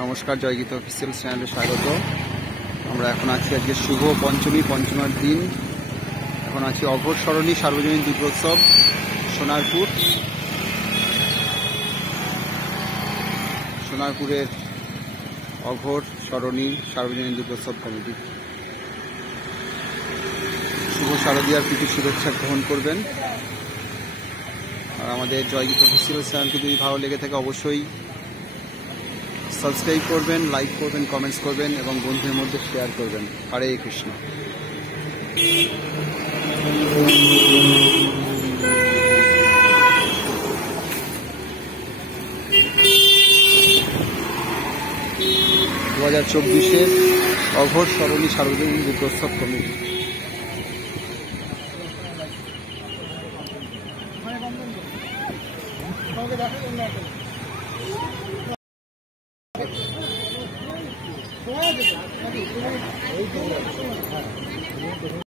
নমস্কার, জয়গীত অফিসিয়াল চ্যানেলে স্বাগত। আমরা এখন আছি আজকে শুভ পঞ্চমার দিন। এখন আছি অঘোর সরণী সার্বজনীন দুর্গোৎসব সোনারপুরের অঘোর সরণী সার্বজনীন দুর্গোৎসব কমিটি। শুভ শারদীয়ার প্রীতি শুভেচ্ছা গ্রহণ করবেন। আর আমাদের জয়গীত অফিসিয়াল চ্যানেলটি যদি ভালো লেগে থাকে অবশ্যই সাবস্ক্রাইব করবেন, লাইক করবেন, কমেন্টস করবেন এবং বন্ধুদের মধ্যে শেয়ার করবেন। হরে কৃষ্ণ। (2024) অঘোর সরণী সার্বজনীন দুর্গোৎসব কমিটি।